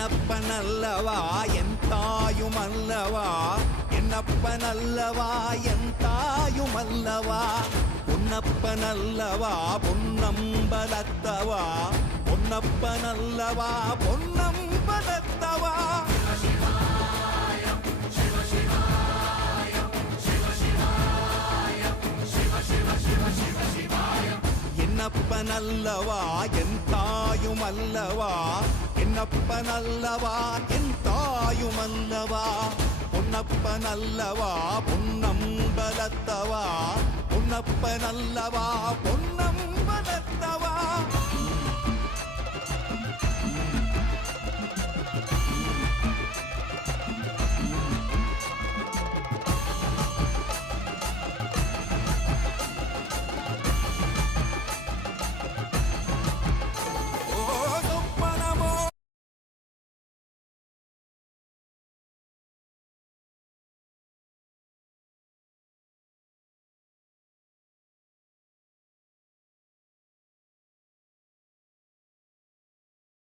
என்னப்பனல்லவா என் தாயுமல்லவா, என்னப்பனல்லவா என் தாயுமல்லவா, பொன்னப்பனல்லவா பொன்னம்பலத்தவா, பொன்னப்பனல்லவா பொன்னம்பலத்தவா. என்னப்பனல்லவா என் தாயுமல்லவா, என்னப்பனல்லவா என் தாயுமல்லவா, பொன்னப்பனல்லவா பொன்னம்பலத்தவா, பொன்னப்பனல்லவா பொன்னம்பலத்தவா.